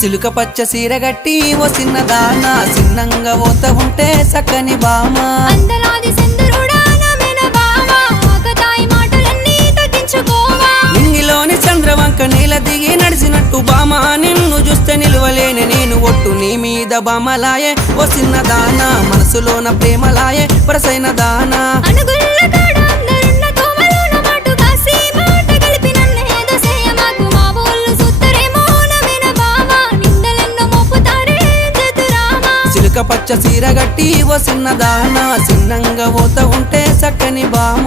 సిలుక పచ్చ సీర గట్టి ఓ చిన్నదాన చిన్నంగా పోత ఉంటే సక్కని బామ అందలాది చంద్రుడా నమెన బావా ఆకతాయి మాటలన్నీ తగ్గించుకోవా నింగిలోని చంద్రవంక నీల దిగి నడిచినట్టు బామ నిన్ను చూస్తే నిలువలేని నేను ఒట్టు నీ మీద బామలాయే ఓ చిన్నదాన మనసులోన ప్రేమలాయే వరసైన దానా అనుగుల్ల కాడ అందరున్న తోమలోన మాటు కాసి మాట కలిపి నన్నేదో చేయమాకు మా ఊళ్ళు సుత్తరేమో నమెన బావా నిందలెన్నో మోపుతారే జతురామా సిలుక పచ్చ సీర గట్టి ఓ చిన్నదాన చిన్నంగా పోత ఉంటే సక్కని బామ